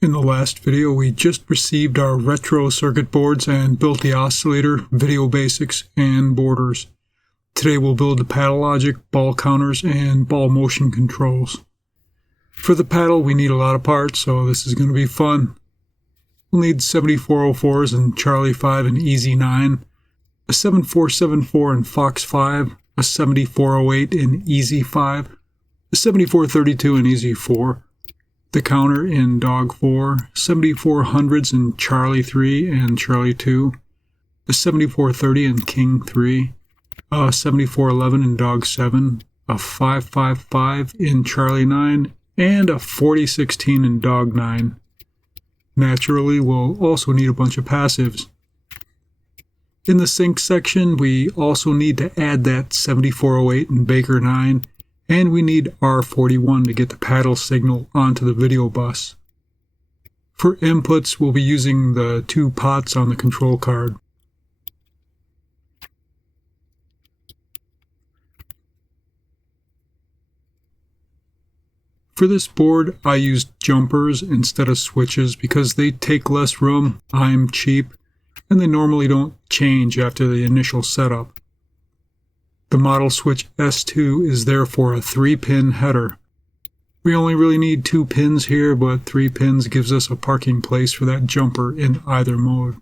In the last video, we just received our retro circuit boards and built the oscillator, video basics, and borders. Today we'll build the paddle logic, ball counters, and ball motion controls. For the paddle, we need a lot of parts, so this is going to be fun. We'll need 7404s in Charlie 5 and Easy 9, a 7474 in Fox 5, a 7408 in Easy 5, a 7432 in Easy 4, the counter in Dog 4, 7400s in Charlie 3 and Charlie 2, a 7430 in King 3, a 7411 in Dog 7, a 555 in Charlie 9, and a 4016 in Dog 9. Naturally, we'll also need a bunch of passives. In the sync section, we also need to add that 7408 in Baker 9, and we need R41 to get the paddle signal onto the video bus. For inputs, we'll be using the two pots on the control card. For this board, I used jumpers instead of switches because they take less room, I'm cheap, and they normally don't change after the initial setup. The model switch S2 is therefore a 3-pin header. We only really need 2 pins here, but 3 pins gives us a parking place for that jumper in either mode.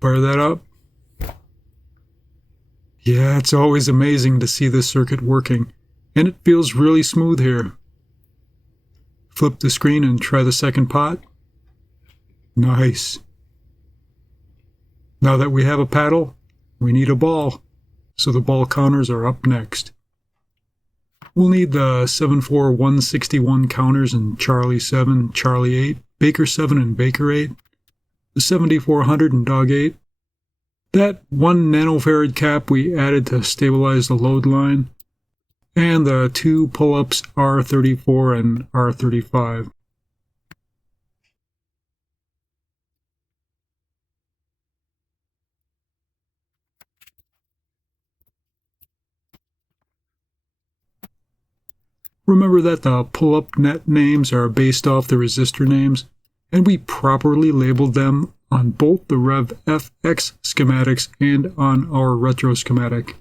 Fire that up. Yeah, it's always amazing to see this circuit working, and it feels really smooth here. Flip the screen and try the second pot. Nice. Now that we have a paddle, we need a ball, so the ball counters are up next. We'll need the 74161 counters in Charlie 7, Charlie 8, Baker 7 and Baker 8, the 7400 and Dog 8, that 1 nanofarad cap we added to stabilize the load line, and the 2 pull-ups R34 and R35. Remember that the pull-up net names are based off the resistor names, and we properly labeled them on both the Rev FX schematics and on our retro schematic.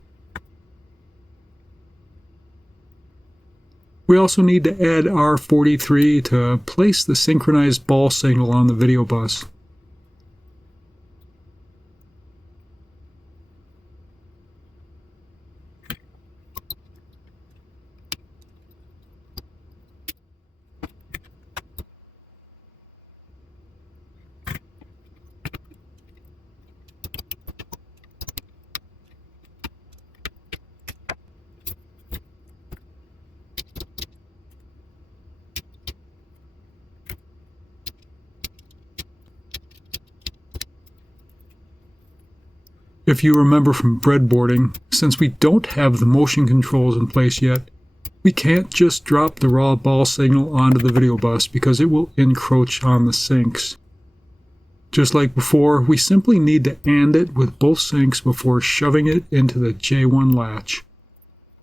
We also need to add R43 to place the synchronized ball signal on the video bus. If you remember from breadboarding, since we don't have the motion controls in place yet, we can't just drop the raw ball signal onto the video bus because it will encroach on the sinks. Just like before, we simply need to AND it with both sinks before shoving it into the J1 latch.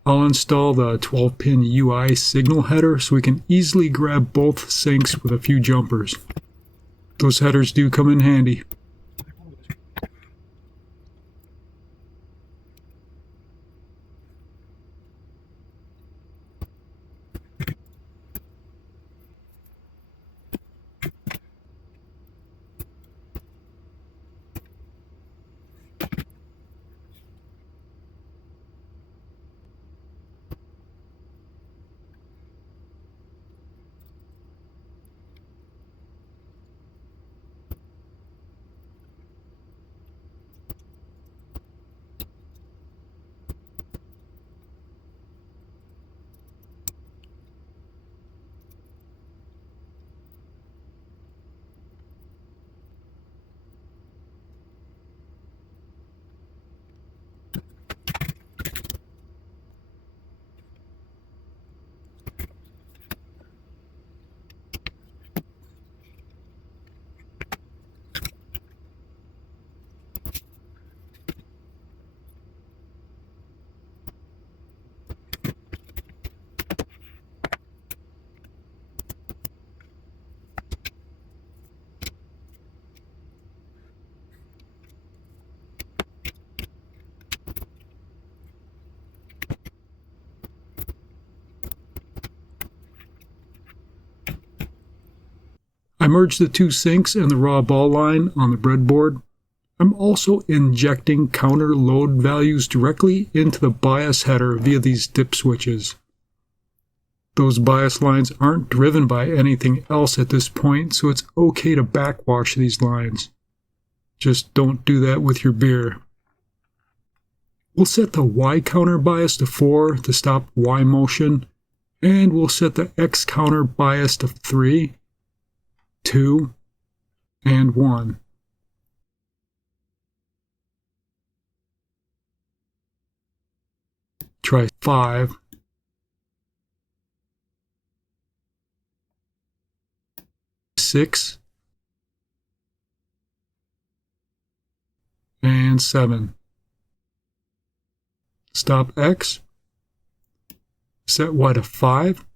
I'll install the 12-pin UI signal header so we can easily grab both sinks with a few jumpers. Those headers do come in handy. I merged the two sinks and the raw ball line on the breadboard. I'm also injecting counter load values directly into the bias header via these dip switches. Those bias lines aren't driven by anything else at this point, so it's okay to backwash these lines. Just don't do that with your beer. We'll set the Y counter bias to 4 to stop Y motion, and we'll set the X counter bias to 3, 2, and 1. Try 5. 6. And 7. Stop X. Set Y to 5.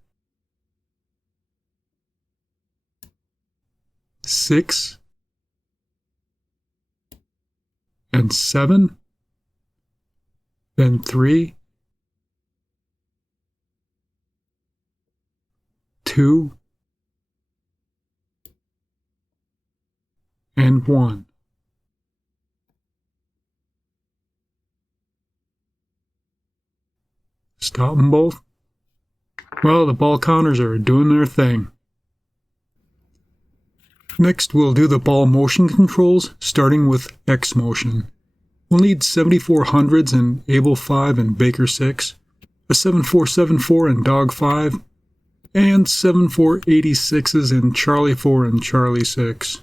6. And 7. Then 3. 2. And 1. Stop them both. Well, the ball counters are doing their thing. Next, we'll do the ball motion controls, starting with X motion. We'll need 7400s in Able 5 and Baker 6, a 7474 in Dog 5, and 7486s in Charlie 4 and Charlie 6.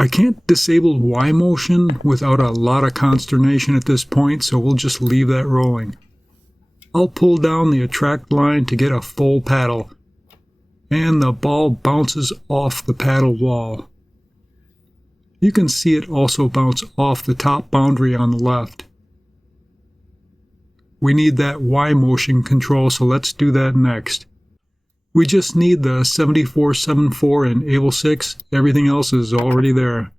I can't disable Y motion without a lot of consternation at this point, so we'll just leave that rolling. I'll pull down the attract line to get a full paddle, and the ball bounces off the paddle wall. You can see it also bounce off the top boundary on the left. We need that Y motion control, so let's do that next. We just need the 7474 and Able 6. Everything else is already there.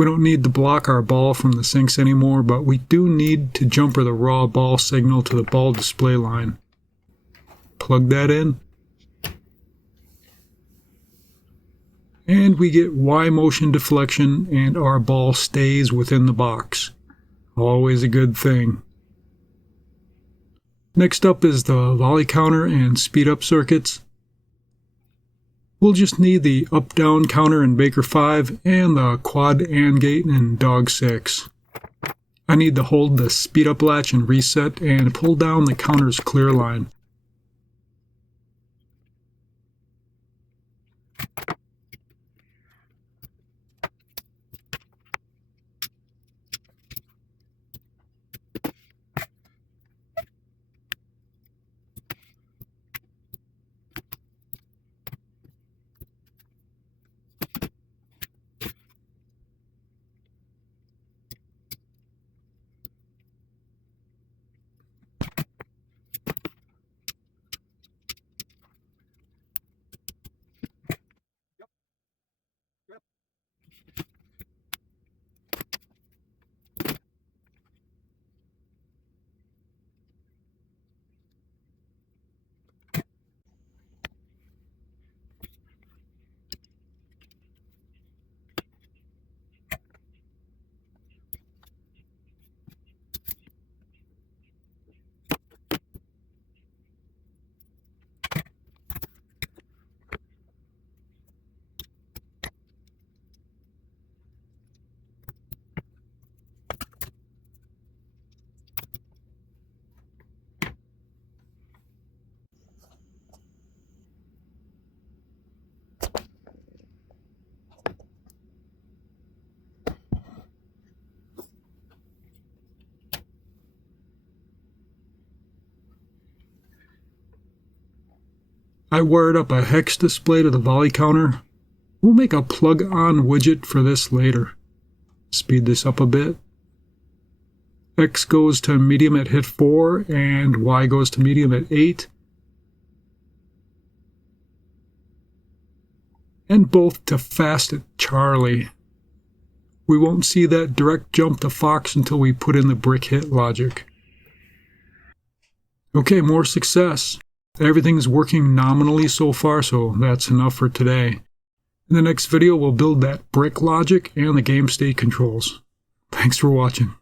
We don't need to block our ball from the sinks anymore, but we do need to jumper the raw ball signal to the ball display line. Plug that in. And we get Y motion deflection and our ball stays within the box. Always a good thing. Next up is the volley counter and speed up circuits. We'll just need the up-down counter in Baker 5 and the quad AND gate in Dog 6. I need to hold the speed up latch and reset and pull down the counter's clear line. I wired up a hex display to the volley counter. We'll make a plug-on widget for this later. Speed this up a bit. X goes to medium at hit 4 and Y goes to medium at 8. And both to fast at Charlie. We won't see that direct jump to Fox until we put in the brick hit logic. Okay, more success. Everything's working nominally so far, so that's enough for today. In the next video, we'll build that brick logic and the game state controls. Thanks for watching.